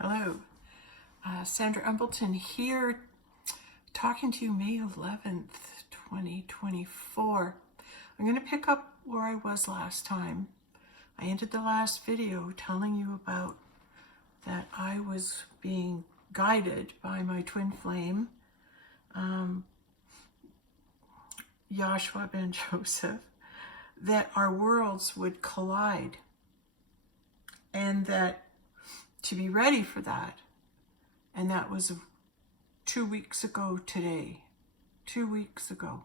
Hello, Sandra Embleton here, talking to you May 11th, 2024. I'm going to pick up where I was last time. I ended the last video telling you about that I was being guided by my twin flame, Yahshua ben Joseph, that our worlds would collide, and that to be ready for that. And that was 2 weeks ago today. 2 weeks ago.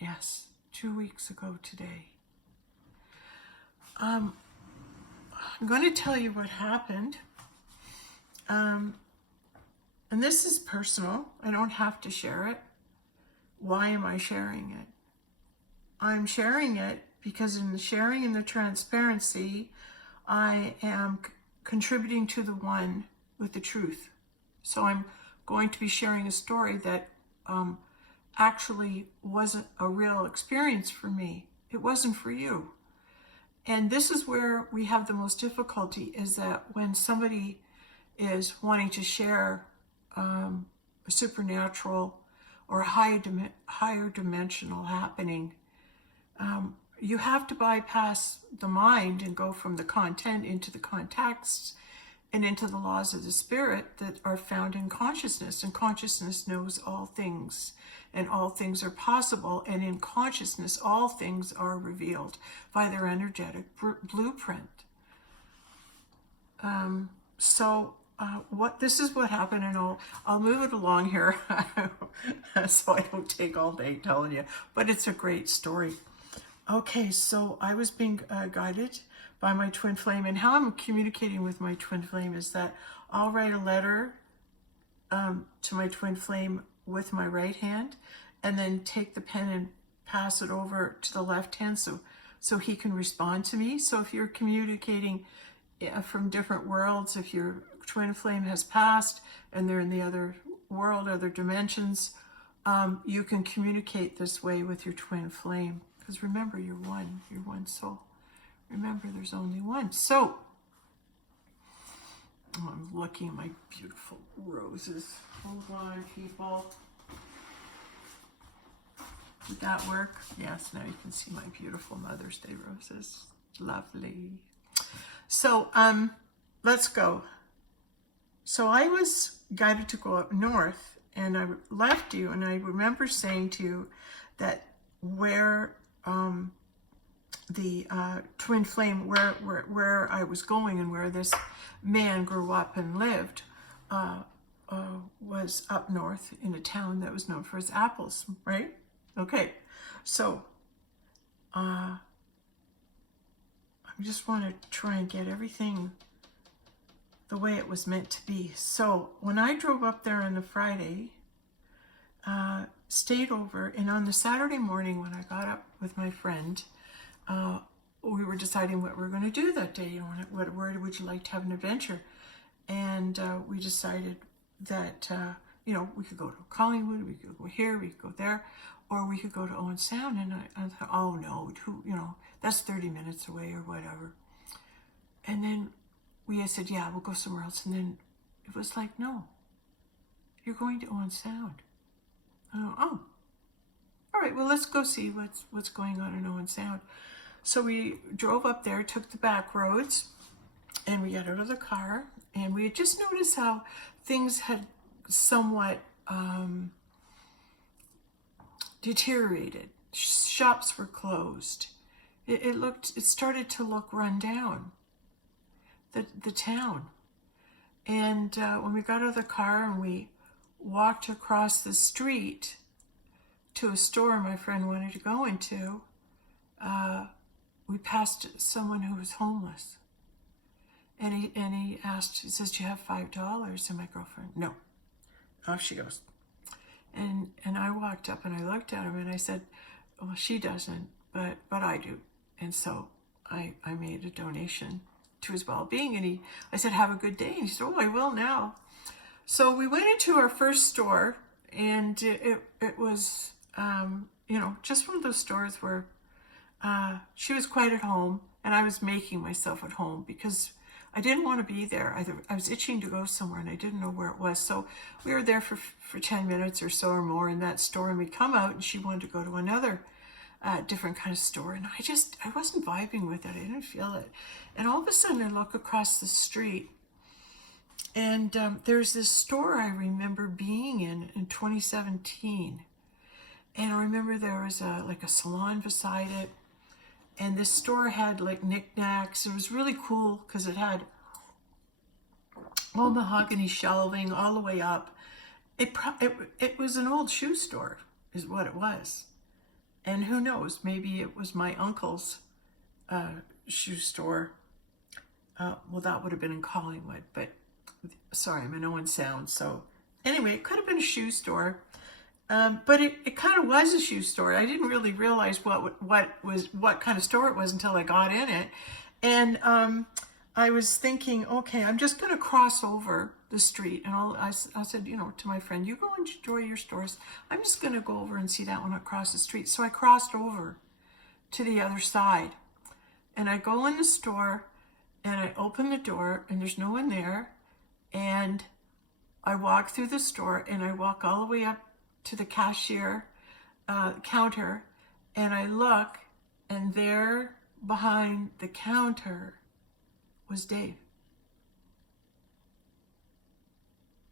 Yes, 2 weeks ago today. I'm going to tell you what happened. And this is personal. I don't have to share it. Why am I sharing it? I'm sharing it because in the sharing and the transparency, I am contributing to the one with the truth. So I'm going to be sharing a story that actually wasn't a real experience for me. It wasn't for you. And this is where we have the most difficulty, is that when somebody is wanting to share a supernatural or a higher dimensional happening, you have to bypass the mind and go from the content into the context and into the laws of the spirit that are found in consciousness. And consciousness knows all things, and all things are possible. And in consciousness, all things are revealed by their energetic blueprint. This is what happened, and I'll move it along here so I don't take all day telling you. But it's a great story. Okay, so I was being guided by my twin flame, and how I'm communicating with my twin flame is that I'll write a letter to my twin flame with my right hand, and then take the pen and pass it over to the left hand so he can respond to me. So if you're communicating from different worlds, if your twin flame has passed and they're in the other world, other dimensions, you can communicate this way with your twin flame. Because remember, you're one soul. Remember, there's only one. So, I'm looking at my beautiful roses. Hold on, people. Did that work? Yes, now you can see my beautiful Mother's Day roses. Lovely. So, let's go. So I was guided to go up north, and I left you, and I remember saying to you that where the twin flame, where I was going and where this man grew up and lived, was up north in a town that was known for its apples, right? Okay, so I just want to try and get everything the way it was meant to be. So when I drove up there on the Friday, stayed over, and on the Saturday morning when I got up with my friend, we were deciding what we were going to do that day. You know, where would you like to have an adventure? And we decided that we could go to Collingwood, we could go here, we could go there, or we could go to Owen Sound. And I thought, oh no, that's 30 minutes away or whatever. And then we said, yeah, we'll go somewhere else. And then it was like, no, you're going to Owen Sound. Oh, all right, well, let's go see what's going on in Owen Sound. So we drove up there, took the back roads, and we got out of the car, and we had just noticed how things had somewhat deteriorated. Shops were closed. It started to look run down, the town. And when we got out of the car and we walked across the street to a store my friend wanted to go into, we passed someone who was homeless. And he asked, he says, do you have $5? And my girlfriend, no. Off she goes. And I walked up and I looked at him and I said, well, she doesn't, but I do. And so I made a donation to his well-being. And I said, have a good day. And he said, oh, I will now. So we went into our first store, and it was, just one of those stores where she was quite at home, and I was making myself at home because I didn't want to be there. I was itching to go somewhere and I didn't know where it was. So we were there for 10 minutes or so or more in that store, and we'd come out and she wanted to go to another different kind of store. And I wasn't vibing with it. I didn't feel it. And all of a sudden I look across the street, and there's this store I remember being in 2017. And I remember there was like a salon beside it. And this store had like knickknacks. It was really cool because it had all mahogany shelving all the way up. It was an old shoe store is what it was. And who knows, maybe it was my uncle's shoe store. Well, that would have been in Collingwood, but sorry, I'm in Owen Sound. So anyway, it could have been a shoe store. But it kind of was a shoe store. I didn't really realize what kind of store it was until I got in it. And I was thinking, okay, I'm just going to cross over the street. And I said, to my friend, you go enjoy your stores. I'm just going to go over and see that one across the street. So I crossed over to the other side. And I go in the store and I open the door and there's no one there. And I walk through the store and I walk all the way up to the cashier counter, and I look, and there behind the counter was Dave.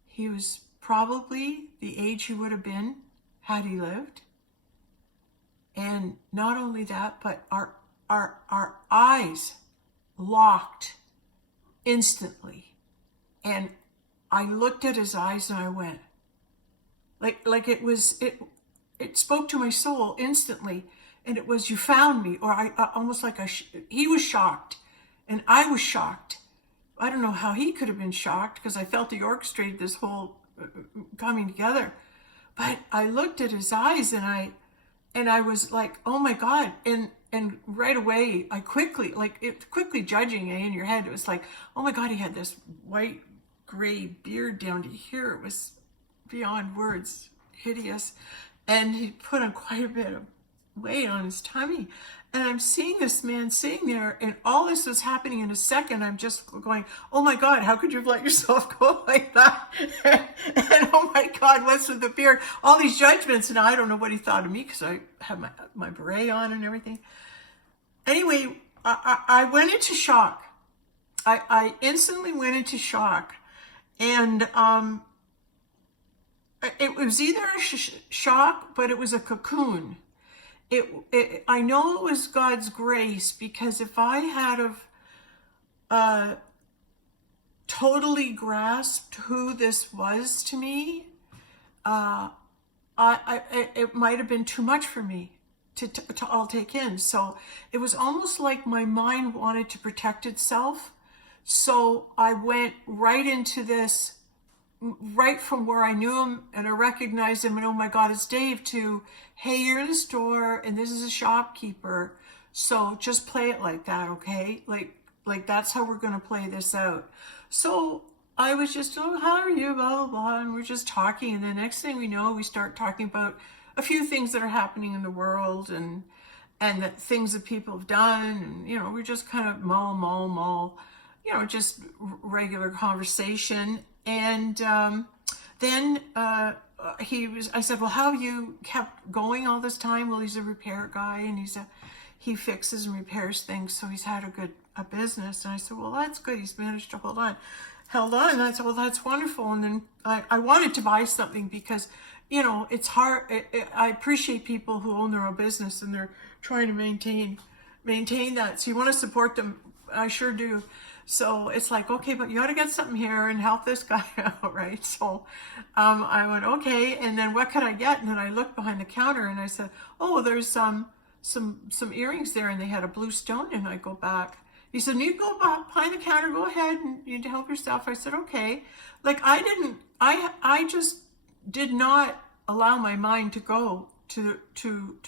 He was probably the age he would have been had he lived. And not only that, but our eyes locked instantly. And I looked at his eyes and I went, like it spoke to my soul instantly, and it was, you found me. Or I almost like he was shocked and I was shocked. I don't know how he could have been shocked because I felt he orchestrated this whole coming together. But I looked at his eyes and I was like, oh my God. And right away I quickly judging in your head, it was like, oh my God, he had this white gray beard down to here. It was beyond words hideous. And he put on quite a bit of weight on his tummy. And I'm seeing this man sitting there, and all this was happening in a second. I'm just going, oh my God, how could you have let yourself go like that? And oh my God, what's with the beard? All these judgments, and I don't know what he thought of me because I had my beret on and everything. Anyway, I went into shock. I instantly went into shock. And it was either a shock, but it was a cocoon. I know it was God's grace, because if I had have totally grasped who this was to me, it might have been too much for me to all take in. So it was almost like my mind wanted to protect itself. So I went right into this, right from where I knew him and I recognized him, and oh my God, it's Dave, to, hey, you're in the store and this is a shopkeeper, so just play it like that, okay? Like that's how we're gonna play this out. So I was just, oh, how are you, blah, blah, blah, and we're just talking, and the next thing we know, we start talking about a few things that are happening in the world, and the things that people have done, and we just kind of mull, just regular conversation. And then I said, well, how have you kept going all this time? Well, he's a repair guy, and he fixes and repairs things, so he's had a business. And I said, well, that's good. He's managed to held on. And I said, well, that's wonderful. And then I wanted to buy something because, it's hard. I appreciate people who own their own business and they're trying to maintain that. So you want to support them. I sure do. So it's like, okay, but you got to get something here and help this guy out, right? So I went, okay, and then what could I get? And then I looked behind the counter and I said, oh, there's some earrings there, and they had a blue stone. And I go back. He said, you go behind the counter, go ahead and you help yourself. I said, okay. Like I just did not allow my mind to go to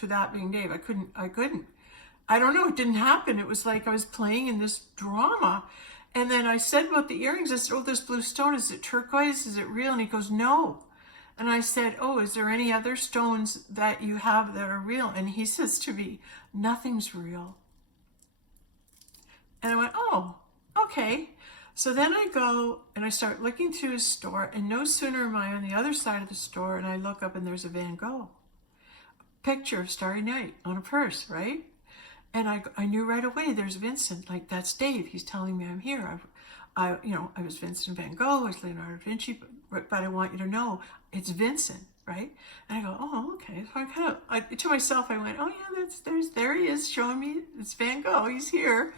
that being Dave. I couldn't. I don't know, it didn't happen. It was like I was playing in this drama. And then I said about the earrings, I said, oh, this blue stone, is it turquoise? Is it real? And he goes, no. And I said, oh, is there any other stones that you have that are real? And he says to me, nothing's real. And I went, oh, okay. So then I go and I start looking through his store, and no sooner am I on the other side of the store, and I look up and there's a Van Gogh picture of Starry Night on a purse, right? And I knew right away there's Vincent, like that's Dave. He's telling me I'm here. I was Vincent Van Gogh, I was Leonardo da Vinci, but I want you to know it's Vincent, right? And I go, oh, okay. So to myself, I went, oh yeah, there he is showing me it's Van Gogh. He's here.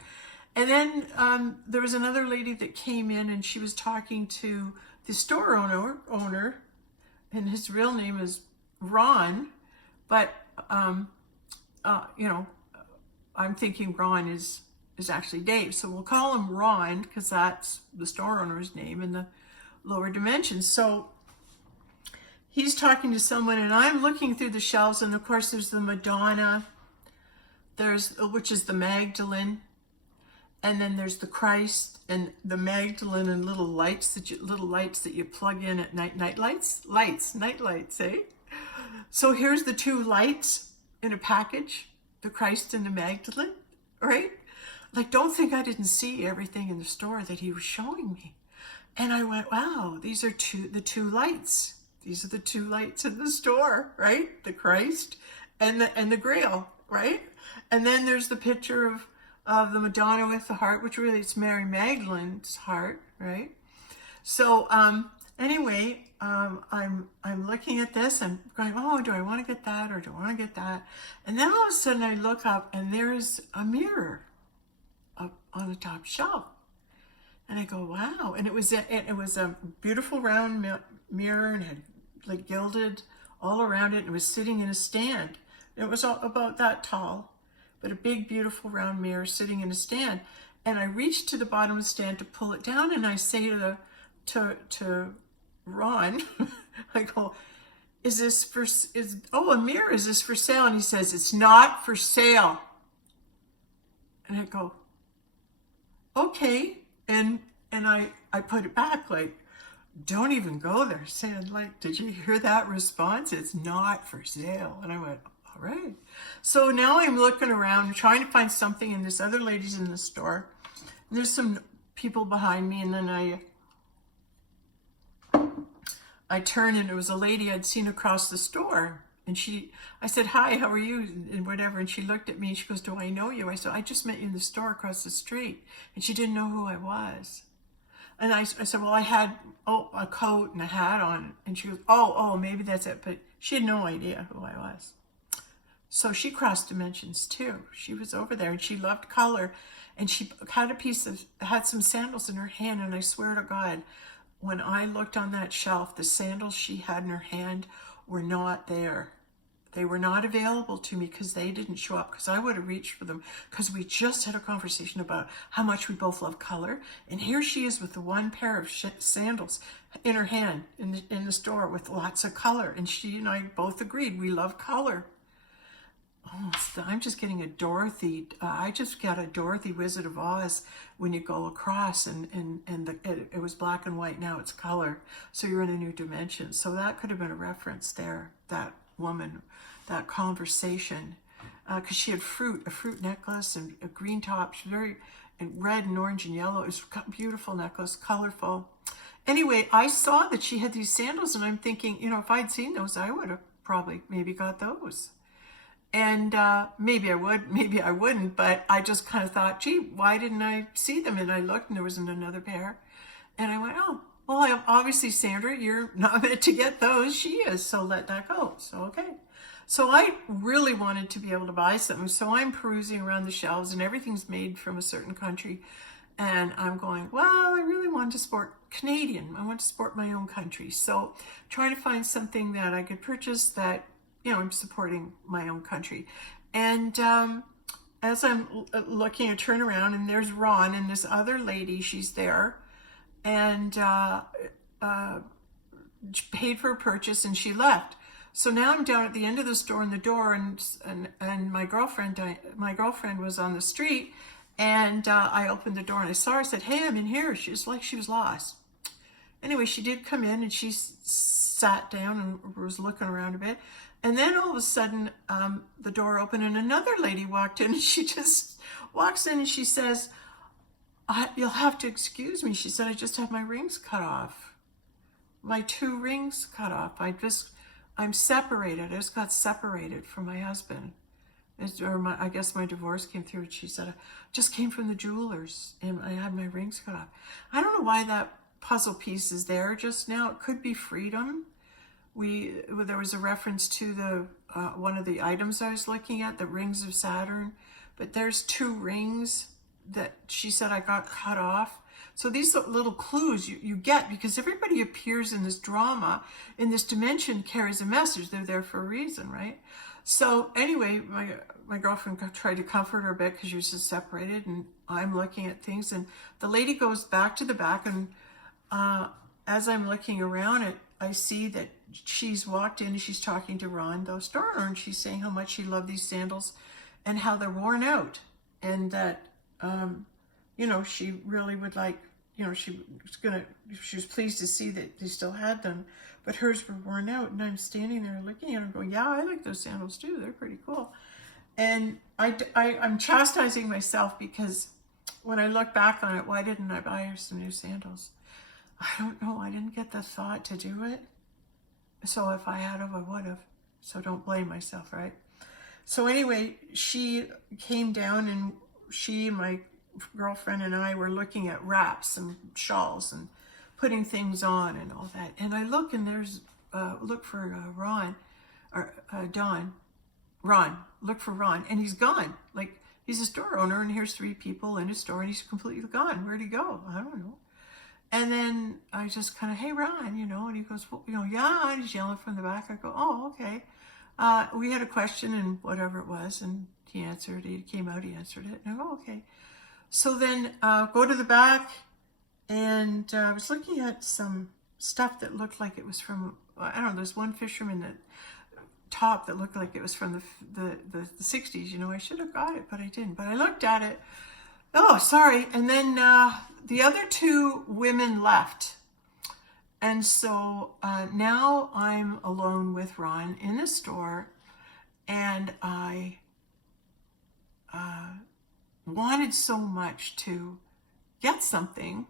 And then there was another lady that came in, and she was talking to the store owner, and his real name is Ron, but I'm thinking Ron is actually Dave. So we'll call him Ron because that's the store owner's name in the lower dimensions. So he's talking to someone, and I'm looking through the shelves, and of course there's the Madonna, which is the Magdalene, and then there's the Christ and the Magdalene, and little lights that you plug in at night. Night lights, eh? So here's the two lights in a package, the Christ and the Magdalene, right? Like, don't think I didn't see everything in the store that he was showing me. And I went, wow, these are the two lights. These are the two lights in the store, right? The Christ and the Grail, right? And then there's the picture of the Madonna with the heart, which really it's Mary Magdalene's heart, right? So anyway, I'm looking at this and going, oh, do I want to get that or do I want to get that? And then all of a sudden I look up and there's a mirror up on the top shelf. And I go, wow. And it was a beautiful round mirror, and had like gilded all around it. And it was sitting in a stand. It was about that tall, but a big, beautiful round mirror sitting in a stand. And I reached to the bottom of the stand to pull it down, and I say to Ron, I go, a mirror, is this for sale? And he says, it's not for sale. And I go, okay. And I put it back, like, don't even go there. Saying, like, did you hear that response? It's not for sale. And I went, all right. So now I'm looking around, trying to find something, and this other lady's in the store. And there's some people behind me, and then I turned, and it was a lady I'd seen across the store. And I said, hi, how are you? And whatever. And she looked at me and she goes, do I know you? I said, I just met you in the store across the street. And she didn't know who I was. And I said, well, I had a coat and a hat on. And she goes, oh, maybe that's it. But she had no idea who I was. So she crossed dimensions too. She was over there, and she loved color. And she had some sandals in her hand. And I swear to God, when I looked on that shelf, the sandals she had in her hand were not there. They were not available to me because they didn't show up, because I would have reached for them, because we just had a conversation about how much we both love color. And here she is with the one pair of sandals in her hand in the store with lots of color. And she and I both agreed we love color. Oh, I'm just getting a Dorothy. I just got a Dorothy Wizard of Oz when you go across, and it was black and white. Now it's color, so you're in a new dimension. So that could have been a reference there. That woman, that conversation, because she had a fruit necklace and a green top. She was very red and orange and yellow. It was a beautiful necklace, colorful. Anyway, I saw that she had these sandals, and I'm thinking, if I'd seen those, I would have probably maybe got those. And maybe I would, maybe I wouldn't, but I just kind of thought, gee, why didn't I see them? And I looked, and there wasn't another pair. And I went, oh, well, obviously, Sandra, you're not meant to get those. She is, so let that go. So, okay. So I really wanted to be able to buy something. So I'm perusing around the shelves, and everything's made from a certain country. And I'm going, well, I really want to support Canadian. I want to support my own country. So trying to find something that I could purchase that, I'm supporting my own country. And as I'm looking, I turn around, and there's Ron and this other lady. She's there, and paid for a purchase, and she left. So now I'm down at the end of the store in the door, and my girlfriend was on the street, and I opened the door and I saw her. I said, hey, I'm in here. She was like she was lost. Anyway, she did come in, and she sat down and was looking around a bit. And then all of a sudden, the door opened, and another lady walked in, and she just walks in and she says, You'll have to excuse me. She said, I just had my rings cut off. My 2 rings cut off. I'm separated. I just got separated from my husband. I guess my divorce came through. And she said, I just came from the jewelers and I had my rings cut off. I don't know why that puzzle piece is there just now. It could be freedom. There was a reference to the one of the items I was looking at, the rings of Saturn. But there's 2 rings that she said I got cut off. So these little clues you get, because everybody appears in this drama, in this dimension, carries a message. They're there for a reason, right? So anyway, my girlfriend tried to comfort her a bit because she was just separated, and I'm looking at things, and the lady goes back to the back, and as I'm looking around it, I see that she's walked in and she's talking to Ron, the store owner, and she's saying how much she loved these sandals and how they're worn out, and that she really would like, she was pleased to see that they still had them, but hers were worn out. And I'm standing there looking at them going, yeah, I like those sandals too. They're pretty cool. And I'm chastising myself because when I look back on it, why didn't I buy her some new sandals? I don't know. I didn't get the thought to do it. So if I had I would have. So don't blame myself, right? So anyway, she came down, and my girlfriend and I were looking at wraps and shawls and putting things on and all that. And I look, and there's look for Ron, or Don. Ron, look for Ron, and he's gone. Like, he's a store owner, and here's 3 people in his store, and he's completely gone. Where'd he go? I don't know. And then I just kind of, hey, Ron, and he goes, well, yeah, and he's yelling from the back. I go, oh, okay. We had a question and whatever it was, and he answered. He came out, he answered it. And I go, okay. So then go to the back, and I was looking at some stuff that looked like it was from, I don't know, there's one fisherman that top that looked like it was from the 60s. I should have got it, but I didn't. But I looked at it. Oh, sorry. And then the other 2 women left. And so now I'm alone with Ron in the store, and I wanted so much to get something.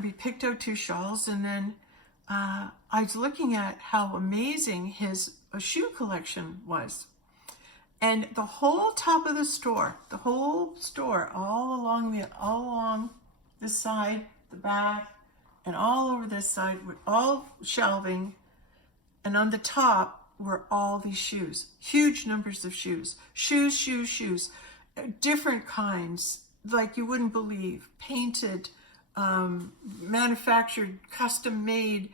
We picked out 2 shawls, and then I was looking at how amazing his shoe collection was. And the whole top of the store, all along this side, the back, and all over this side, were all shelving, and on the top were all these shoes, huge numbers of shoes, different kinds, like you wouldn't believe, painted, manufactured, custom made,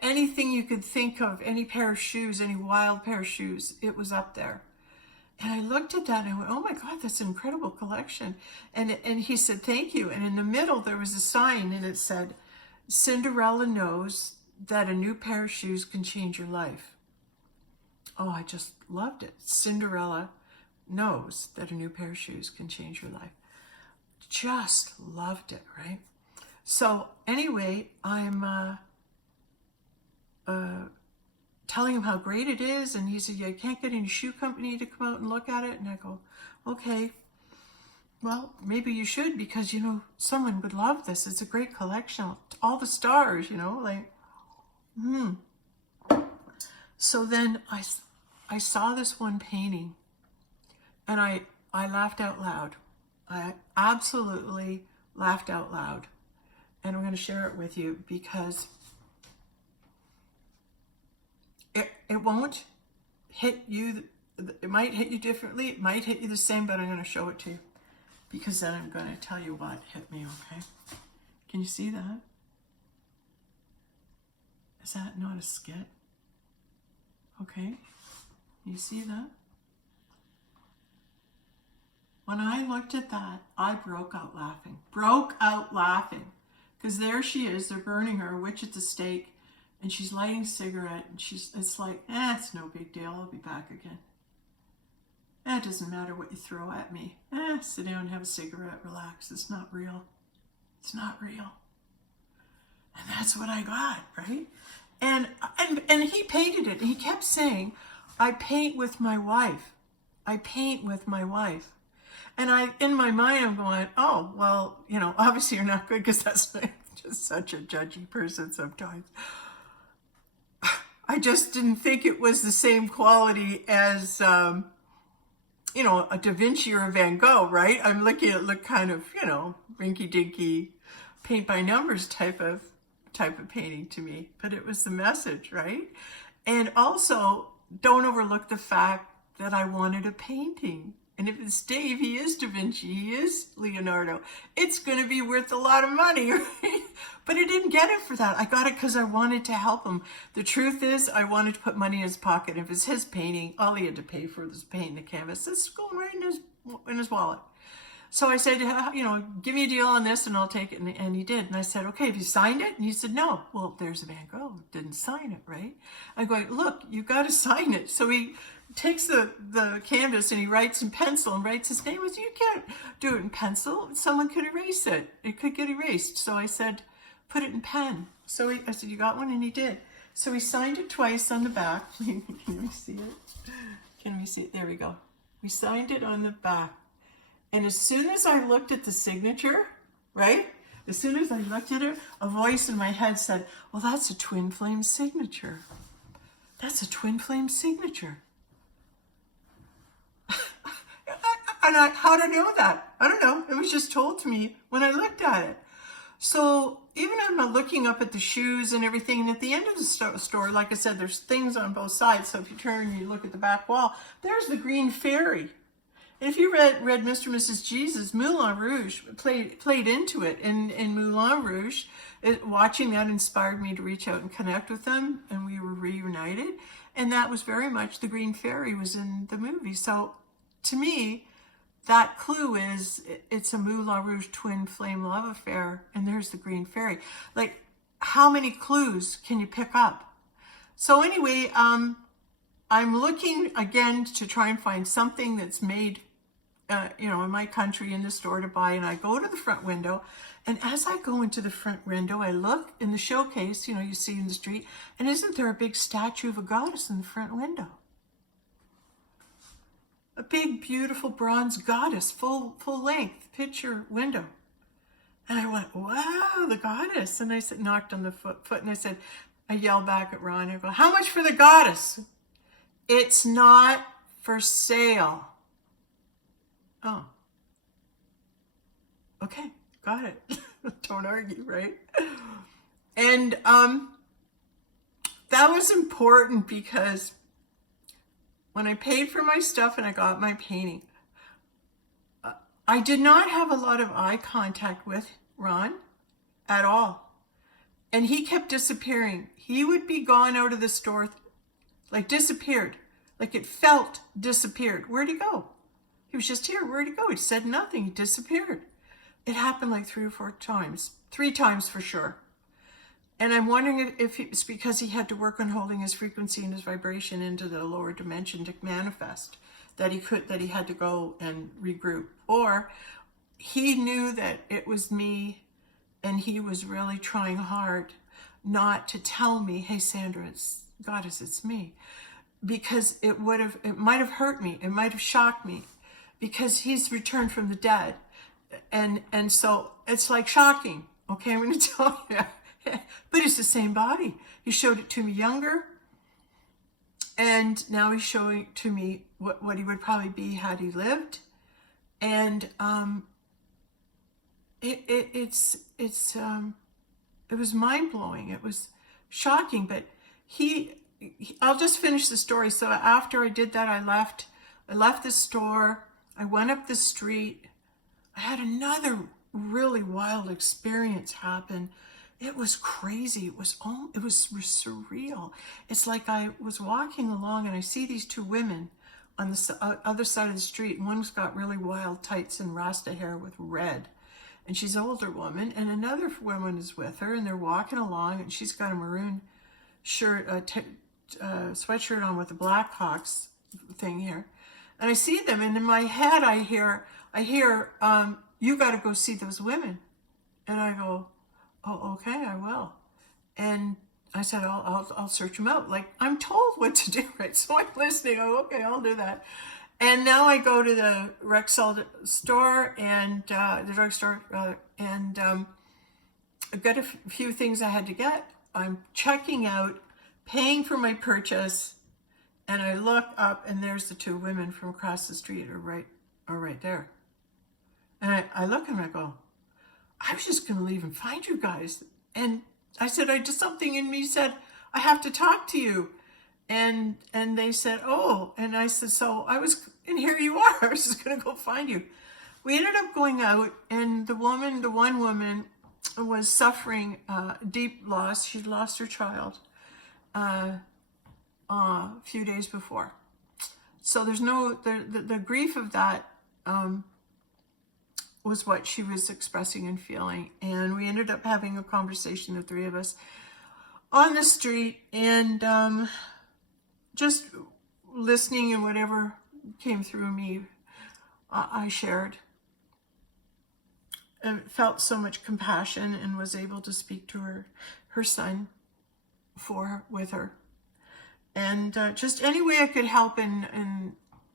anything you could think of, any pair of shoes, any wild pair of shoes, it was up there. And I looked at that and I went, oh my God, that's an incredible collection. And he said, thank you. And in the middle, there was a sign, and it said, Cinderella knows that a new pair of shoes can change your life. Oh, I just loved it. Cinderella knows that a new pair of shoes can change your life. Just loved it, right? So anyway, I'm telling him how great it is, and he said, yeah, I can't get any shoe company to come out and look at it. And I go, okay, well, maybe you should, because someone would love this. It's a great collection, all the stars, So then I saw this one painting, and I laughed out loud. I absolutely laughed out loud, and I'm going to share it with you because it won't hit you. It might hit you differently. It might hit you the same, but I'm going to show it to you, because then I'm going to tell you what hit me, okay? Can you see that? Is that not a skit? Okay. You see that? When I looked at that, I broke out laughing. Because there she is. They're burning her, a witch at the stake. And she's lighting a cigarette, and it's like, it's no big deal. I'll be back again. It doesn't matter what you throw at me. Sit down, have a cigarette, relax. It's not real. It's not real. And that's what I got, right? And he painted it. He kept saying, I paint with my wife. I paint with my wife. And in my mind, I'm going, oh, well, obviously you're not good, because that's just such a judgy person sometimes. I just didn't think it was the same quality as, a Da Vinci or a Van Gogh, right? I'm looking at look kind of, rinky-dinky, paint by numbers type of painting to me. But it was the message, right? And also, don't overlook the fact that I wanted a painting. And if it's Dave, he is Da Vinci, he is Leonardo. It's going to be worth a lot of money, right? But I didn't get it for that. I got it because I wanted to help him. The truth is, I wanted to put money in his pocket. If it's his painting, all he had to pay for was painting the canvas. It's going right in his wallet. So I said, give me a deal on this and I'll take it. And he did. And I said, okay, have you signed it? And he said, no. Well, there's a Van Gogh. Didn't sign it, right? I go, look, you got to sign it. So he takes the canvas and he writes in pencil and writes his name. I said, you can't do it in pencil. Someone could erase it. It could get erased. So I said, put it in pen. So I said, you got one? And he did. So he signed it twice on the back. Can we see it? Can we see it? There we go. We signed it on the back. And as soon as I looked at the signature, right? As soon as I looked at it, a voice in my head said, well, that's a twin flame signature. That's a twin flame signature. How did I know that? I don't know. It was just told to me when I looked at it. So even I'm looking up at the shoes and everything, and at the end of the store, like I said, there's things on both sides. So if you turn and you look at the back wall, there's the green fairy. And if you read Mr. and Mrs. Jesus, Moulin Rouge played into it. And in Moulin Rouge, watching that inspired me to reach out and connect with them, and we were reunited. And that was very much the green fairy was in the movie. So to me, that clue is it's a Moulin Rouge twin flame love affair, and there's the green fairy. Like, how many clues can you pick up? So anyway, I'm looking again to try and find something that's made, in my country in the store to buy. And I go to the front window, and as I go into the front window, I look in the showcase, you see in the street, and isn't there a big statue of a goddess in the front window? A big, beautiful bronze goddess, full length picture window. And I went, wow, the goddess. And I said, knocked on the foot, and I yelled back at Ron. I go, how much for the goddess? It's not for sale. Oh. Okay, got it. Don't argue, right? And that was important because when I paid for my stuff and I got my painting, I did not have a lot of eye contact with Ron at all. And he kept disappearing. He would be gone out of the store, like disappeared. Like it felt disappeared. Where'd he go? He was just here. Where'd he go? He said nothing. He disappeared. It happened like 3 or 4 times. 3 times for sure. And I'm wondering if it's because he had to work on holding his frequency and his vibration into the lower dimension to manifest, that he had to go and regroup. Or he knew that it was me and he was really trying hard not to tell me, hey, Sandra, Goddess, it's me. Because it might have hurt me. It might have shocked me because he's returned from the dead. And so it's like shocking. Okay, I'm going to tell you. But it's the same body. He showed it to me younger, and now he's showing to me what he would probably be had he lived. And it was mind blowing. It was shocking. But I'll just finish the story. So after I did that, I left the store. I went up the street. I had another really wild experience happen. It was crazy. It was surreal. It's like I was walking along and I see these 2 women on the other side of the street. And one's got really wild tights and Rasta hair with red. And she's an older woman. And another woman is with her. And they're walking along. And she's got a maroon shirt, sweatshirt on with the Blackhawks thing here. And I see them. And in my head, I hear, you got to go see those women. And I go, oh, okay, I will. And I said, I'll search them out. Like, I'm told what to do, right? So I'm listening. Oh, okay, I'll do that. And now I go to the Rexall store and the drugstore, and I've got a few things I had to get. I'm checking out, paying for my purchase, and I look up, and there's the two women from across the street are right there. And I look and I go, I was just going to leave and find you guys. And I said, I just, something in me said, I have to talk to you. And they said, oh. And I said, so I was, and here you are. I was just going to go find you. We ended up going out, and the one woman was suffering deep loss. She'd lost her child a few days before. So there's no, the grief of that was what she was expressing and feeling. And we ended up having a conversation, the three of us, on the street, and just listening, and whatever came through me, I shared. And felt so much compassion, and was able to speak to her son with her. And just any way I could help, and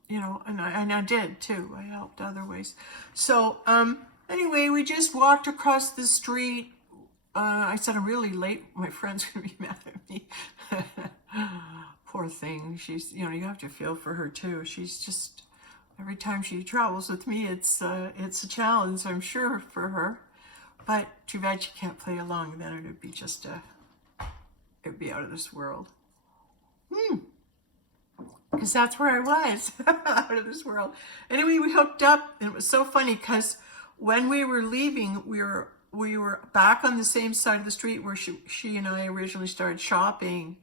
you know, and I did too. I helped other ways. So anyway, we just walked across the street. I said, I'm really late. My friend's gonna be mad at me. Poor thing. She's, you know, you have to feel for her too. She's just, every time she travels with me, it's a challenge, I'm sure, for her. But too bad she can't play along. Then it would be just it would be out of this world. Because that's where I was, out of this world. Anyway, we hooked up, and it was so funny because when we were leaving, we were back on the same side of the street where she and I originally started shopping,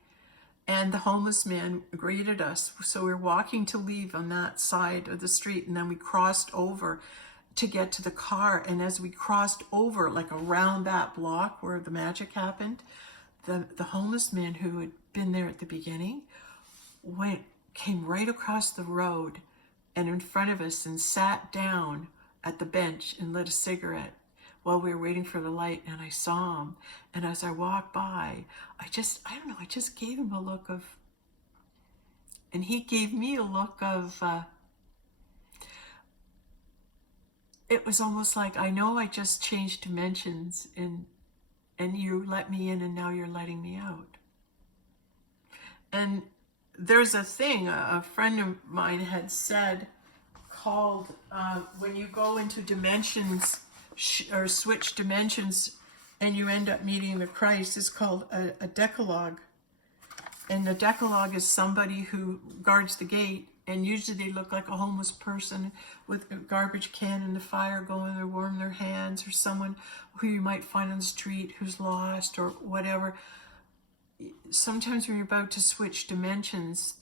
and the homeless man greeted us. So we were walking to leave on that side of the street, and then we crossed over to get to the car. And as we crossed over, like around that block where the magic happened, the homeless man who had been there at the beginning came right across the road and in front of us and sat down at the bench and lit a cigarette while we were waiting for the light. And I saw him, and as I walked by, I don't know, I just gave him a look of, and he gave me a look of, it was almost like, I know I just changed dimensions, and you let me in, and now you're letting me out. And there's a thing a friend of mine had said called, when you go into dimensions or switch dimensions and you end up meeting the Christ, it's called a Decalogue. And the Decalogue is somebody who guards the gate, and usually they look like a homeless person with a garbage can in the fire going, they're warming their hands, or someone who you might find on the street who's lost or whatever. Sometimes when you're about to switch dimensions,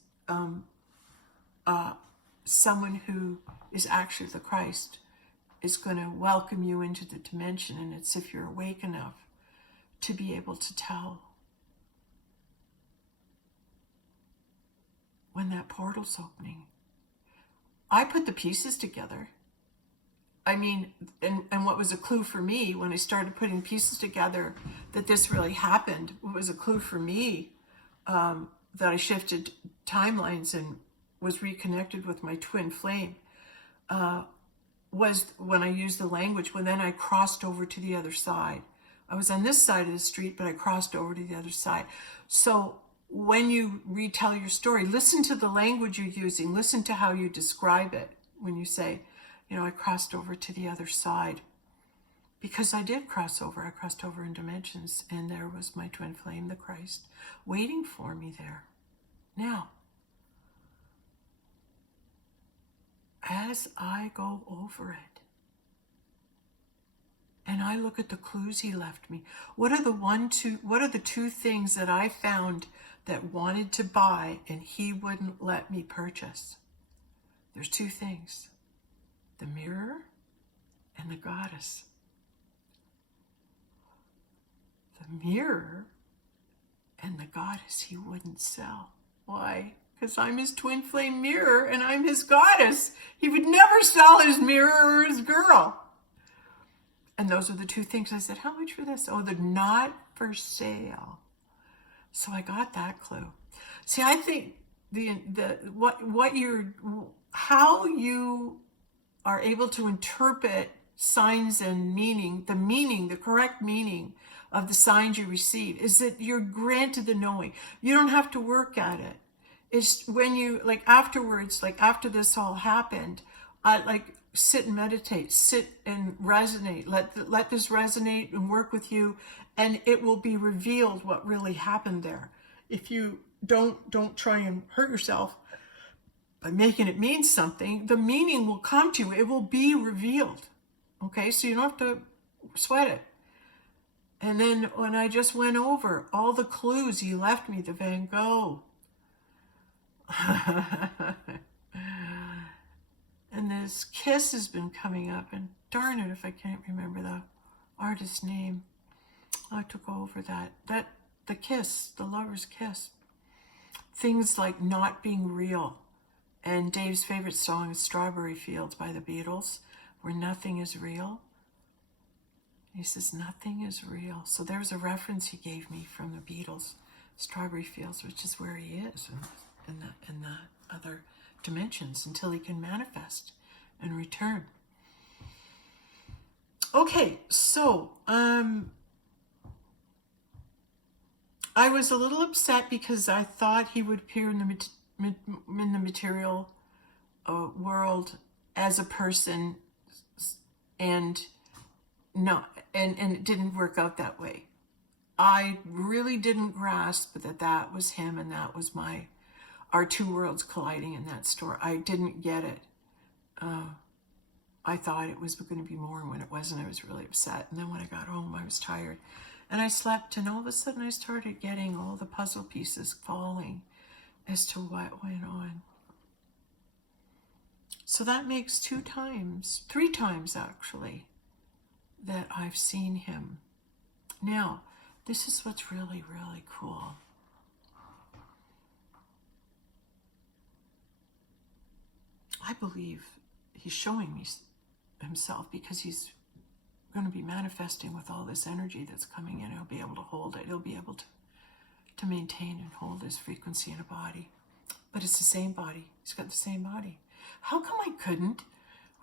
someone who is actually the Christ is going to welcome you into the dimension, and it's if you're awake enough to be able to tell when that portal's opening. I put the pieces together. I mean, and what was a clue for me when I started putting pieces together that this really happened, what was a clue for me that I shifted timelines and was reconnected with my twin flame, was when I used the language, when then I crossed over to the other side. I was on this side of the street, but I crossed over to the other side. So when you retell your story, listen to the language you're using, listen to how you describe it when you say, you know, I crossed over to the other side. Because I did cross over. I crossed over in dimensions, and there was my twin flame, the Christ, waiting for me there. Now, as I go over it, and I look at the clues he left me, what are the two things that I found that wanted to buy and he wouldn't let me purchase? There's two things: the mirror and the goddess. The mirror and the goddess he wouldn't sell. Why? Because I'm his twin flame mirror and I'm his goddess. He would never sell his mirror or his girl. And those are the two things. I said, how much for this? Oh, they're not for sale. So I got that clue. See, I think how you are able to interpret signs and meaning, the correct meaning of the signs you receive, is that you're granted the knowing. You don't have to work at it. It's when you, like, afterwards, like after this all happened, I like sit and meditate, sit and resonate, let this resonate and work with you, and it will be revealed what really happened there. If you don't try and hurt yourself by making it mean something, the meaning will come to you. It will be revealed. Okay, so you don't have to sweat it. And then when I just went over all the clues he left me, the Van Gogh, and this kiss has been coming up, and darn it if I can't remember the artist's name. I took over that the kiss, the lover's kiss. Things like not being real. And Dave's favorite song is Strawberry Fields by the Beatles, where nothing is real. He says, nothing is real. So there's a reference he gave me from the Beatles, Strawberry Fields, which is where he is in the other dimensions until he can manifest and return. Okay, so I was a little upset because I thought he would appear in the material world as a person, and it didn't work out that way. I really didn't grasp that was him and that was our two worlds colliding in that store. I didn't get it. I thought it was going to be more, and when it wasn't, I was really upset. And then when I got home, I was tired. And I slept, and all of a sudden I started getting all the puzzle pieces falling as to what went on. So that makes 3 times actually, that I've seen him. Now, this is what's really, really cool. I believe he's showing me himself because he's going to be manifesting with all this energy that's coming in. He'll be able to hold it. He'll be able to maintain and hold his frequency in a body. But it's the same body. He's got the same body. How come I couldn't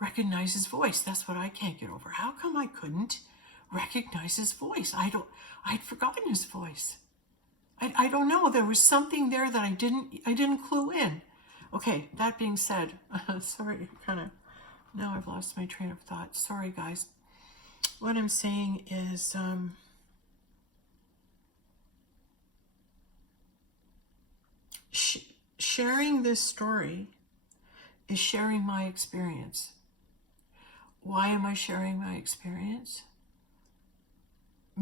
recognize his voice? That's what I can't get over. How come I couldn't recognize his voice? I'd forgotten his voice. I don't know. There was something there that I didn't clue in. Okay, that being said, sorry, now I've lost my train of thought. Sorry, guys. What I'm saying is, sharing this story is sharing my experience. Why am I sharing my experience?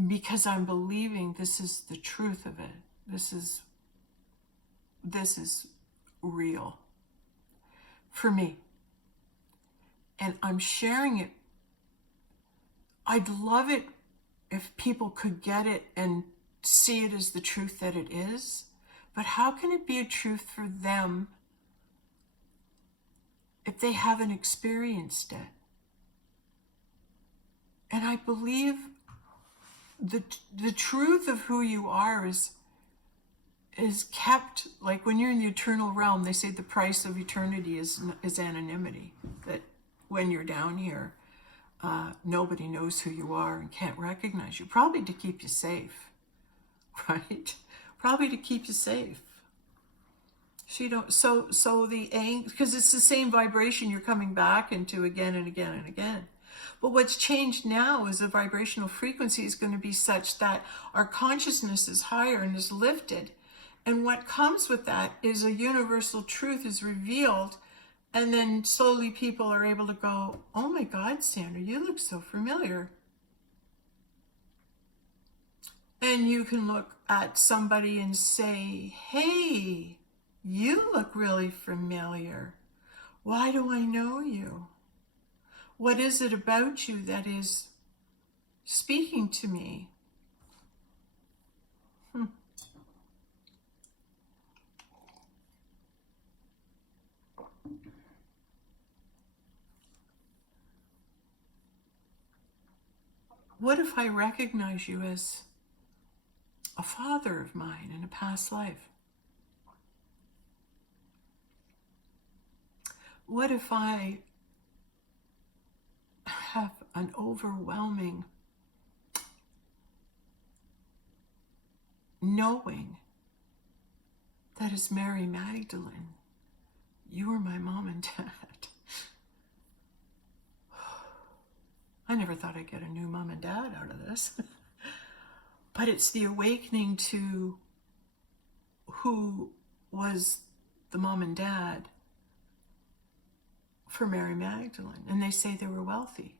Because I'm believing this is the truth of it. This is real for me. And I'm sharing it. I'd love it if people could get it and see it as the truth that it is. But how can it be a truth for them if they haven't experienced it? And I believe the truth of who you are is kept, like when you're in the eternal realm, they say the price of eternity is anonymity. That when you're down here, nobody knows who you are and can't recognize you, probably to keep you safe, right? Probably to keep you safe. So the anger, because it's the same vibration you're coming back into again and again and again. But what's changed now is the vibrational frequency is going to be such that our consciousness is higher and is lifted. And what comes with that is a universal truth is revealed. And then slowly people are able to go, oh my God, Sandra, you look so familiar. And you can look at somebody and say, hey, you look really familiar. Why do I know you? What is it about you that is speaking to me? What if I recognize you as a father of mine in a past life? What if I have an overwhelming knowing that is Mary Magdalene? You were my mom and dad. I never thought I'd get a new mom and dad out of this. But it's the awakening to who was the mom and dad for Mary Magdalene. And they say they were wealthy,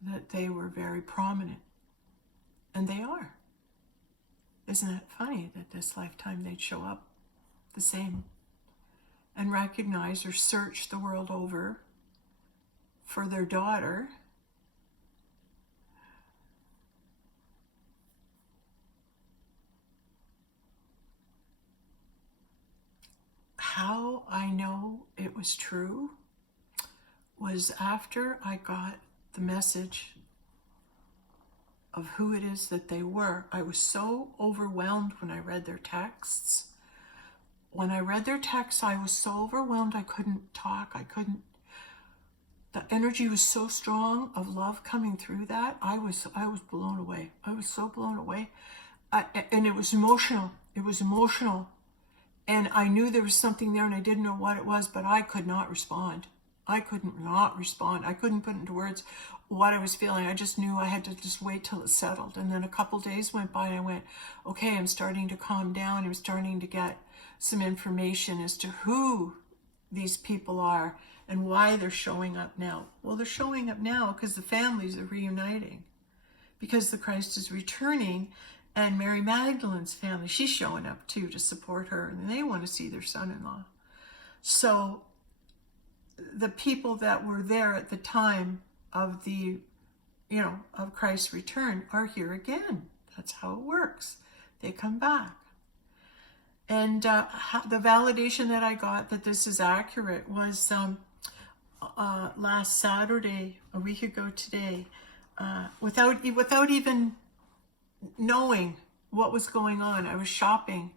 that they were very prominent. And they are. Isn't it funny that this lifetime they'd show up the same and recognize or search the world over for their daughter? How I know it was true was after I got the message of who it is that they were. I was so overwhelmed when I read their texts. When I read their texts, I was so overwhelmed I couldn't talk. The energy was so strong of love coming through that. I was blown away. I was so blown away. And it was emotional. It was emotional. And I knew there was something there and I didn't know what it was, but I could not respond. I couldn't not respond. I couldn't put into words what I was feeling. I just knew I had to just wait till it settled. And then a couple days went by and I went, okay, I'm starting to calm down. I'm starting to get some information as to who these people are and why they're showing up now. Well, they're showing up now because the families are reuniting, because the Christ is returning, and Mary Magdalene's family, she's showing up too to support her, and they want to see their son-in-law. So the people that were there at the time of the, of Christ's return are here again. That's how it works. They come back. And the validation that I got that this is accurate was last Saturday, a week ago today, without even knowing what was going on. I was shopping,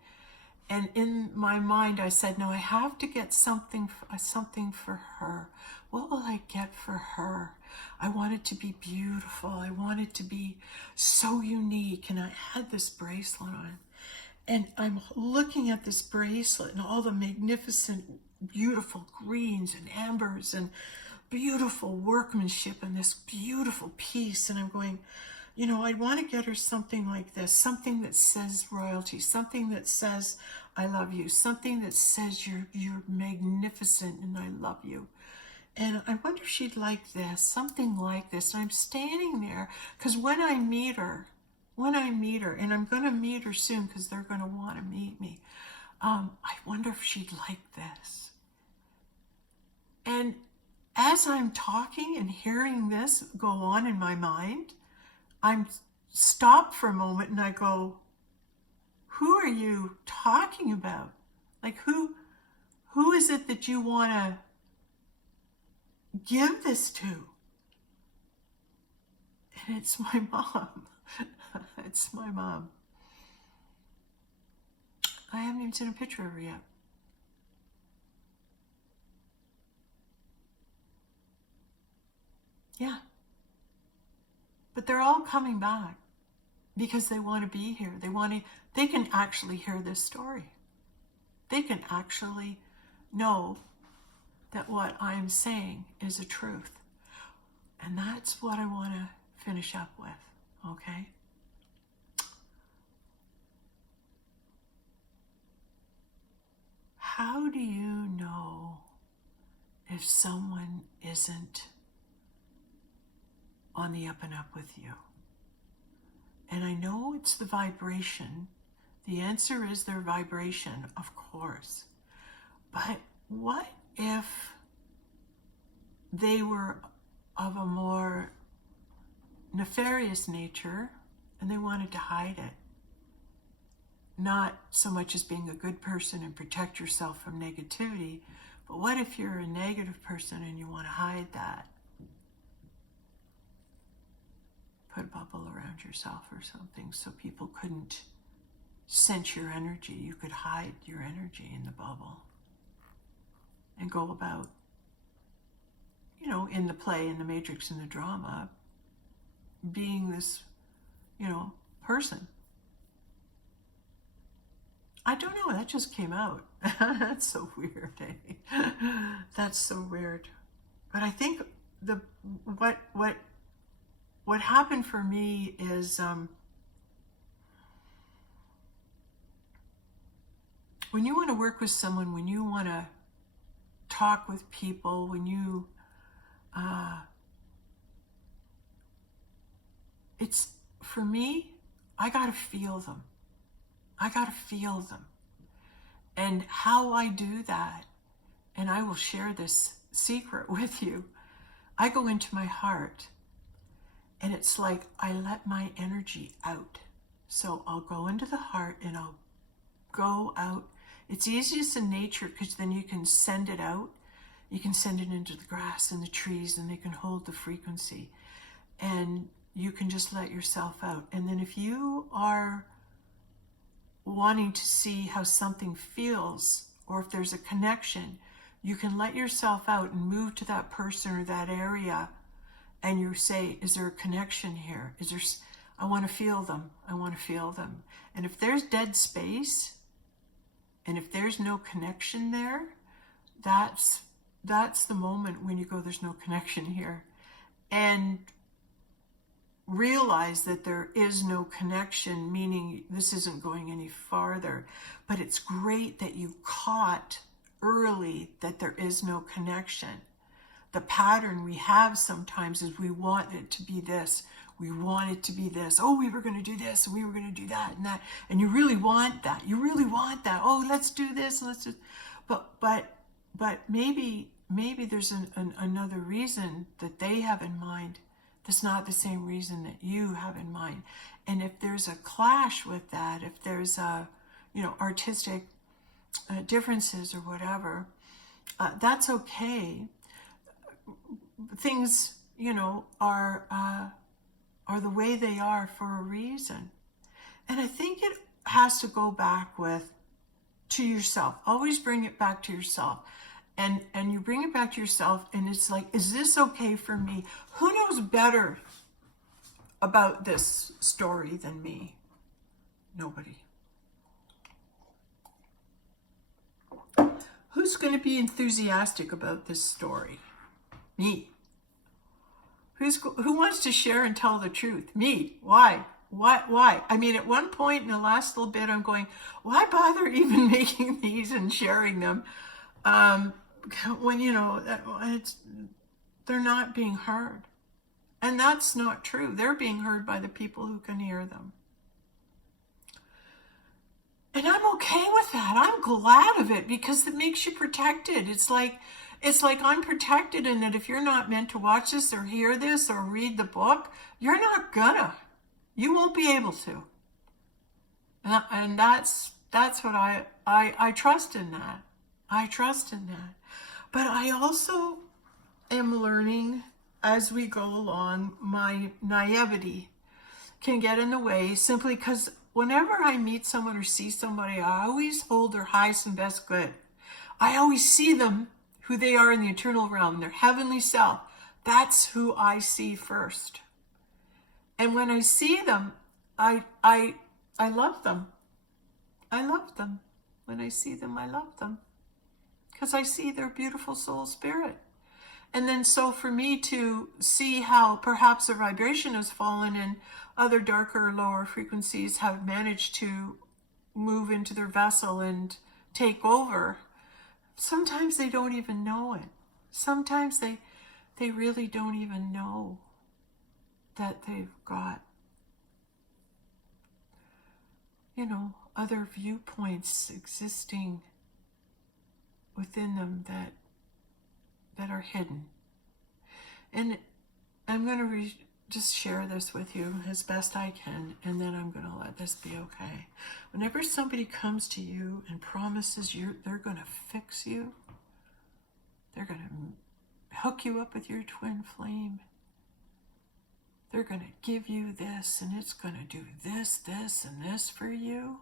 and in my mind I said, no, I have to get something for her. What will I get for her? I want it to be beautiful. I want it to be so unique. And I had this bracelet on, and I'm looking at this bracelet and all the magnificent, beautiful greens and ambers and beautiful workmanship and this beautiful piece. And I'm going, I'd want to get her something like this, something that says royalty, something that says I love you, something that says you're magnificent and I love you. And I wonder if she'd like this, something like this. And I'm standing there because when I meet her, and I'm going to meet her soon because they're going to want to meet me, I wonder if she'd like this. And as I'm talking and hearing this go on in my mind, I'm stopped for a moment and I go, who are you talking about? Like who is it that you want to give this to? And it's my mom. It's my mom. I haven't even seen a picture of her yet. Yeah. But they're all coming back because they want to be here. They can actually hear this story. They can actually know that what I'm saying is a truth. And that's what I want to finish up with, okay? How do you know if someone isn't on the up and up with you? And I know it's the vibration. The answer is their vibration, of course. But what if they were of a more nefarious nature and they wanted to hide it? Not so much as being a good person and protect yourself from negativity, but what if you're a negative person and you want to hide that? Put a bubble around yourself or something so people couldn't sense your energy. You could hide your energy in the bubble and go about in the play, in the Matrix, in the drama, being this, person. I don't know, that just came out. That's so weird, eh? That's so weird. But I think what happened for me is when you want to work with someone, when you want to talk with people, when you it's, for me, I gotta feel them. I gotta feel them. And how I do that, and I will share this secret with you, I go into my heart, and it's like I let my energy out. So I'll go into the heart and I'll go out. It's easiest in nature because then you can send it out. You can send it into the grass and the trees, and they can hold the frequency. And you can just let yourself out. And then if you are wanting to see how something feels, or if there's a connection, you can let yourself out and move to that person or that area, and you say, is there a connection here? I want to feel them. I want to feel them. And if there's dead space, and if there's no connection there, that's the moment when you go, there's no connection here. And realize that there is no connection, meaning this isn't going any farther. But it's great that you caught early that there is no connection. The pattern we have sometimes is we want it to be this. We want it to be this. Oh, we were going to do this, and we were going to do that and that. And you really want that. You really want that. Oh, let's do this. Let's do. But maybe there's another reason that they have in mind that's not the same reason that you have in mind. And if there's a clash with that, if there's artistic differences or whatever, that's okay. Things, are the way they are for a reason. And I think it has to go back to yourself. Always bring it back to yourself. And you bring it back to yourself, and it's like, is this okay for me? Who knows better about this story than me? Nobody. Who's going to be enthusiastic about this story? Me. Who wants to share and tell the truth? Me. Why? Why? I mean, at one point in the last little bit, I'm going, why bother even making these and sharing them? When, they're not being heard. And that's not true. They're being heard by the people who can hear them. And I'm okay with that. I'm glad of it because it makes you protected. It's like I'm protected in that if you're not meant to watch this or hear this or read the book, you're not gonna. You won't be able to. And that's what I trust in that. I trust in that. But I also am learning as we go along, my naivety can get in the way simply because whenever I meet someone or see somebody, I always hold their highest and best good. I always see them who they are in the eternal realm, their heavenly self. That's who I see first. And when I see them, I love them. I love them. When I see them, I love them. Because I see their beautiful soul spirit. And then so for me to see how perhaps their vibration has fallen and other darker, lower frequencies have managed to move into their vessel and take over, sometimes they don't even know it. Sometimes they really don't even know that they've got, other viewpoints existing within them that are hidden. And I'm going to just share this with you as best I can, and then I'm going to let this be okay. Whenever somebody comes to you and promises they're going to fix you, they're going to hook you up with your twin flame, they're going to give you this, and it's going to do this, this, and this for you,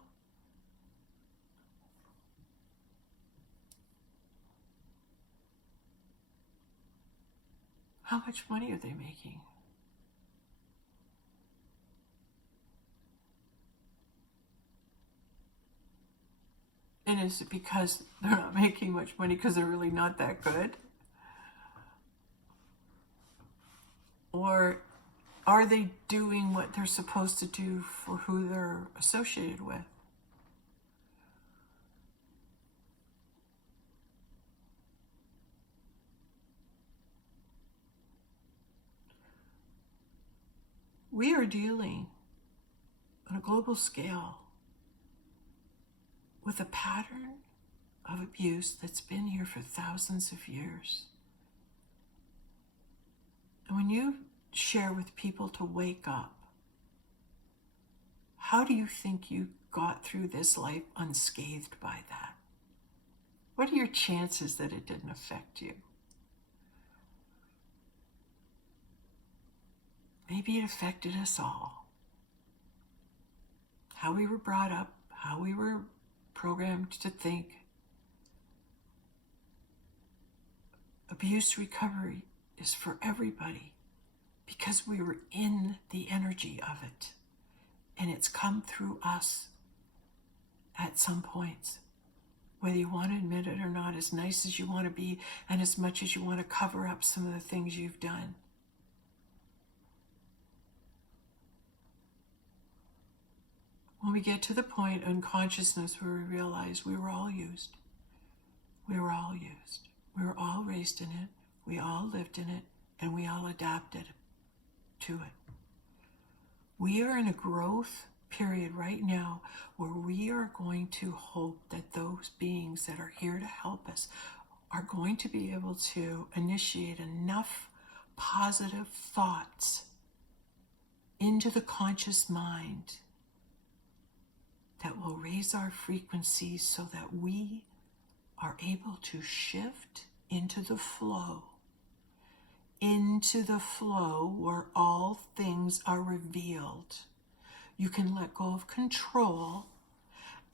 How much money are they making? And is it because they're not making much money because they're really not that good? Or are they doing what they're supposed to do for who they're associated with? We are dealing on a global scale with a pattern of abuse that's been here for thousands of years. And when you share with people to wake up, how do you think you got through this life unscathed by that? What are your chances that it didn't affect you? Maybe it affected us all. How we were brought up, how we were programmed to think. Abuse recovery is for everybody because we were in the energy of it, and it's come through us at some points. Whether you want to admit it or not, as nice as you want to be and as much as you want to cover up some of the things you've done. When we get to the point in consciousness where we realize we were all used, we were all used, we were all raised in it, we all lived in it, and we all adapted to it. We are in a growth period right now where we are going to hope that those beings that are here to help us are going to be able to initiate enough positive thoughts into the conscious mind that will raise our frequencies so that we are able to shift into the flow where all things are revealed. You can let go of control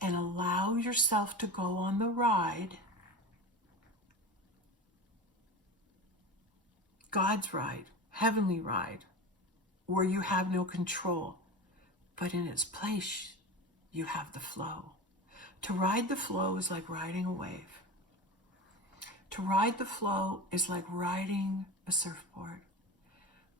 and allow yourself to go on the ride, God's ride, heavenly ride, where you have no control, but in its place, you have the flow. To ride the flow is like riding a wave. To ride the flow is like riding a surfboard.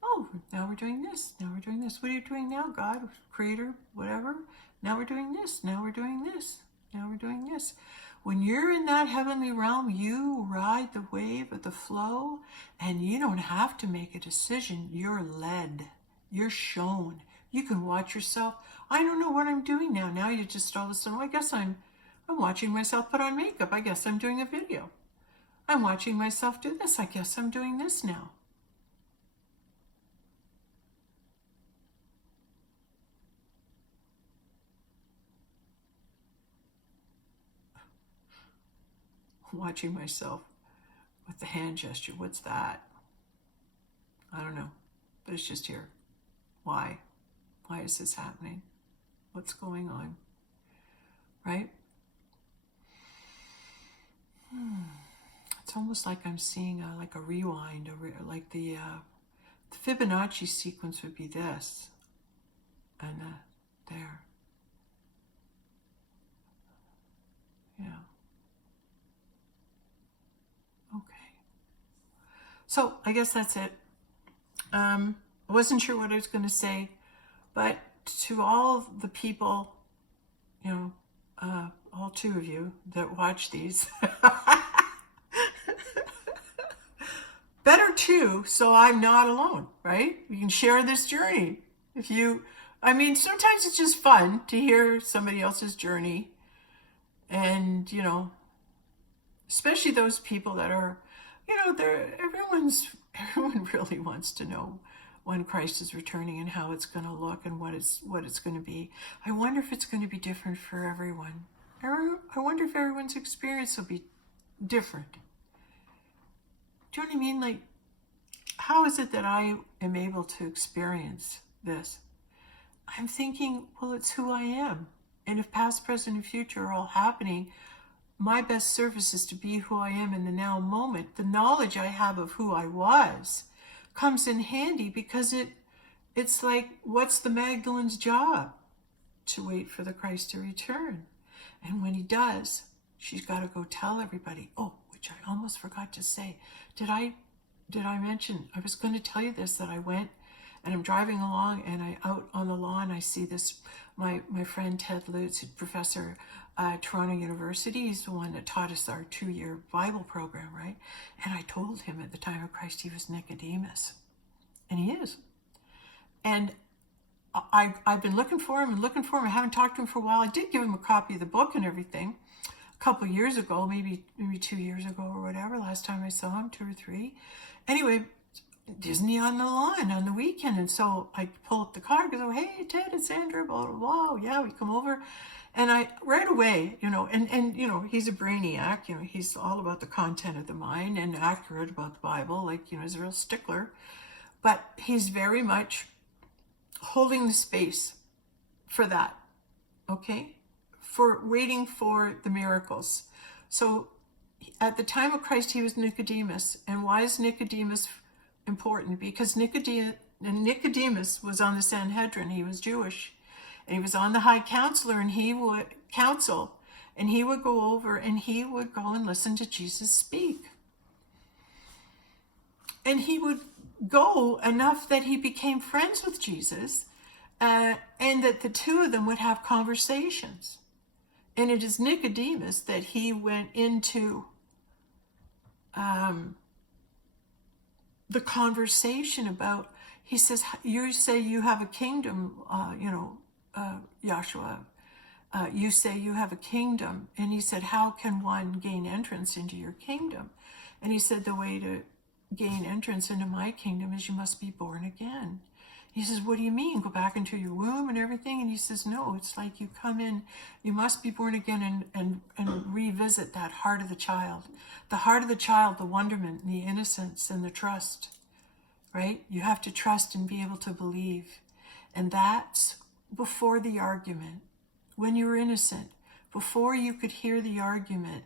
Oh, now we're doing this. Now we're doing this. What are you doing now, God, creator, whatever? Now we're doing this. Now we're doing this. Now we're doing this. When you're in that heavenly realm, you ride the wave of the flow, and you don't have to make a decision. You're led. You're shown. You can watch yourself. I don't know what I'm doing now. Now you just all of a sudden, I guess I'm watching myself put on makeup. I guess I'm doing a video. I'm watching myself do this. I guess I'm doing this now. Watching myself with the hand gesture. What's that? I don't know, but it's just here. Why? Why is this happening? What's going on? Right? It's almost like I'm seeing like a rewind, like the Fibonacci sequence would be this, and there. Yeah. Okay. So I guess that's it. I wasn't sure what I was going to say, but to all the people, all two of you that watch these, better too, so I'm not alone, right? We can share this journey. Sometimes it's just fun to hear somebody else's journey, and, especially those people that are, everyone really wants to know when Christ is returning and how it's going to look and what it's going to be. I wonder if it's going to be different for everyone. I wonder if everyone's experience will be different. Do you know what I mean? Like, how is it that I am able to experience this? I'm thinking, well, it's who I am. And if past, present, and future are all happening, my best service is to be who I am in the now moment. The knowledge I have of who I was comes in handy because it's like, what's the Magdalene's job? To wait for the Christ to return. And when he does, she's got to go tell everybody. Oh, which I almost forgot to say. Did I mention, I was going to tell you this, that I went and I'm driving along and I out on the lawn, I see this, my friend Ted Lutz, professor at Toronto University. He's the one that taught us our 2-year Bible program, right? And I told him at the time of Christ he was Nicodemus. And he is. And I've been looking for him. I haven't talked to him for a while. I did give him a copy of the book and everything a couple of years ago, maybe 2 years ago or whatever, last time I saw him, 2 or 3. Anyway, Disney on the lawn on the weekend. And so I pull up the car and go, hey, Ted, it's Andrew, blah, blah, blah. Yeah, we come over. And I, right away, and he's a brainiac, he's all about the content of the mind and accurate about the Bible, like, he's a real stickler. But he's very much holding the space for that, okay? For waiting for the miracles. So at the time of Christ, he was Nicodemus. And why is Nicodemus important? Because Nicodemus was on the Sanhedrin. He was Jewish. And he was on the high counselor, and he would counsel. And he would go over and he would go and listen to Jesus speak. And he would go enough that he became friends with Jesus, and that the two of them would have conversations. And it is Nicodemus that he went into the conversation about. He says, you say you have a kingdom, Joshua, you say you have a kingdom. And he said, how can one gain entrance into your kingdom? And he said, the way to gain entrance into my kingdom is you must be born again. He says, what do you mean? Go back into your womb and everything? And he says, no, it's like you come in, you must be born again and revisit that heart of the child. The heart of the child, the wonderment and the innocence and the trust, right? You have to trust and be able to believe. And that's before the argument. When you were innocent, before you could hear the argument,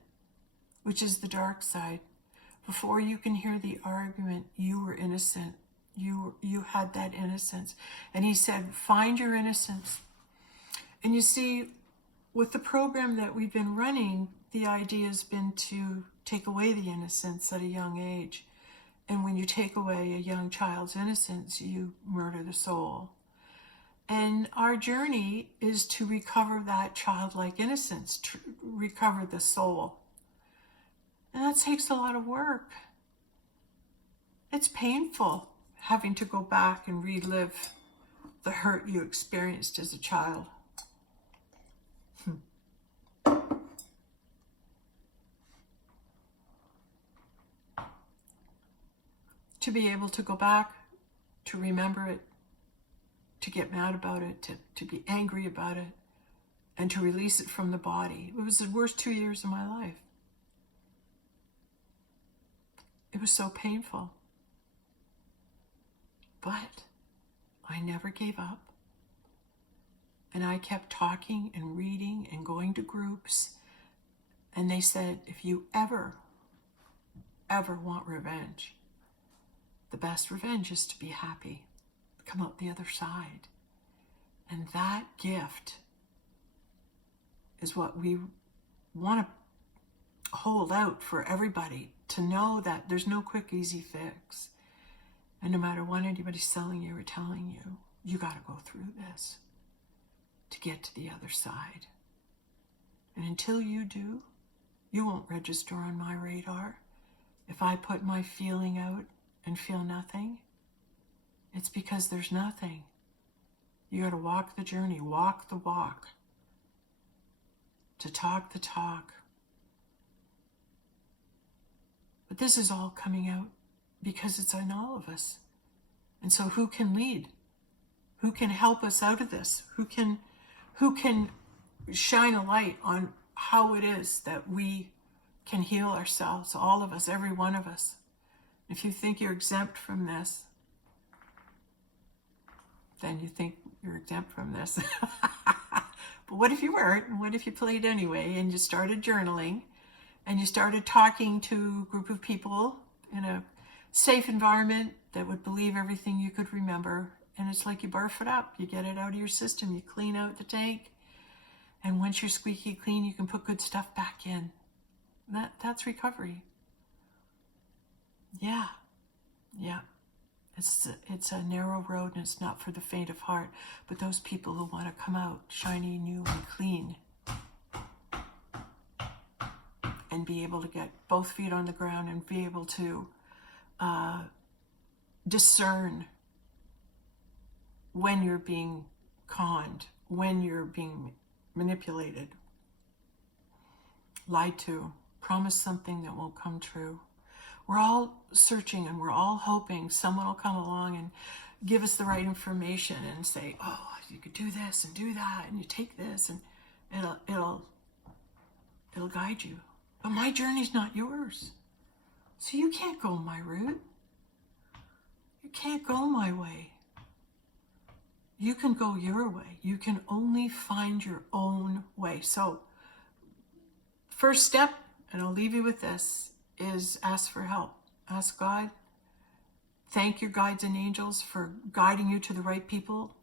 which is the dark side, before you can hear the argument, you were innocent. You had that innocence. And he said, find your innocence. And you see, with the program that we've been running, the idea has been to take away the innocence at a young age. And when you take away a young child's innocence, you murder the soul. And our journey is to recover that childlike innocence, to recover the soul. And that takes a lot of work. It's painful having to go back and relive the hurt you experienced as a child. To be able to go back, to remember it, to get mad about it, to be angry about it, and to release it from the body. It was the worst 2 years of my life. It was so painful. But I never gave up. And I kept talking and reading and going to groups. And they said, if you ever want revenge, the best revenge is to be happy. Come out the other side. And that gift is what we want to hold out for everybody, to know that there's no quick, easy fix. And no matter what anybody's telling you or telling you, you got to go through this to get to the other side. And until you do, you won't register on my radar. If I put my feeling out and feel nothing, it's because there's nothing. You got to walk the journey, walk the walk, to talk the talk. But this is all coming out because it's in all of us. And so who can lead? Who can help us out of this? Who can shine a light on how it is that we can heal ourselves, all of us, every one of us? If you think you're exempt from this, then you think you're exempt from this. But what if you weren't? And what if you played anyway and you started journaling and you started talking to a group of people in a safe environment that would believe everything you could remember. And it's like you barf it up, you get it out of your system, you clean out the tank, and once you're squeaky clean, you can put good stuff back in. That's recovery. Yeah. It's a narrow road, and it's not for the faint of heart, but those people who want to come out shiny, new, and clean, and be able to get both feet on the ground and be able to discern when you're being conned, when you're being manipulated, lied to, promised something that won't come true. We're all searching, and we're all hoping someone will come along and give us the right information and say, oh, you could do this and do that, and you take this, and it'll guide you. But my journey's not yours. So you can't go my route. You can't go my way. You can go your way. You can only find your own way. So first step, and I'll leave you with this, is ask for help. Ask God. Thank your guides and angels for guiding you to the right people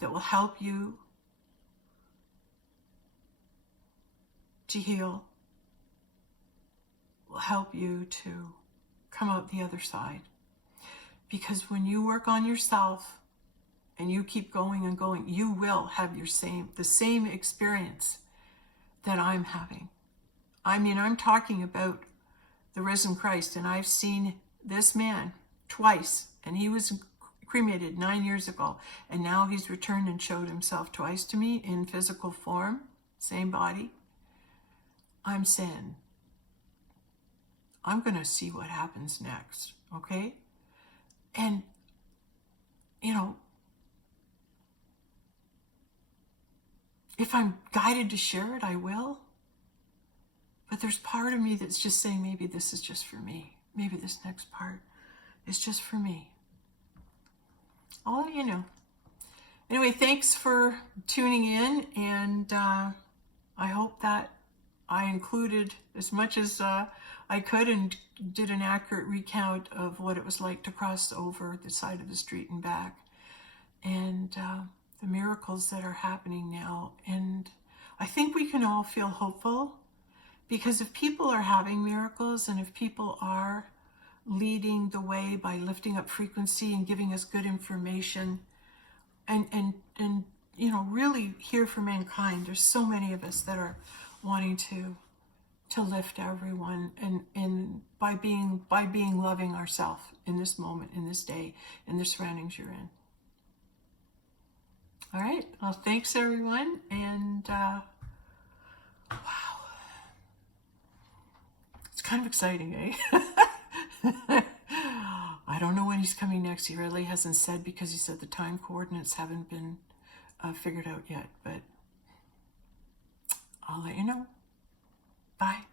that will help you to heal, will help you to come out the other side. Because when you work on yourself and you keep going and going, you will have the same experience that I'm having. I mean, I'm talking about the risen Christ, and I've seen this man twice, and he was cremated 9 years ago, and now he's returned and showed himself twice to me in physical form, same body. I'm saying, I'm going to see what happens next, okay? And, you know, if I'm guided to share it, I will. But there's part of me that's just saying, maybe this is just for me. Maybe this next part is just for me. I'll let you know. Anyway, thanks for tuning in, and I hope that I included as much as I could and did an accurate recount of what it was like to cross over the side of the street and back, and the miracles that are happening now. And I think we can all feel hopeful, because if people are having miracles, and if people are leading the way by lifting up frequency and giving us good information, and you know, really here for mankind, there's so many of us that are wanting to lift everyone, and by being loving ourselves in this moment, in this day, in the surroundings you're in. All right, well, thanks everyone, and wow, it's kind of exciting, eh? I don't know when he's coming next. He really hasn't said, because he said the time coordinates haven't been figured out yet, but I'll let you know. Bye.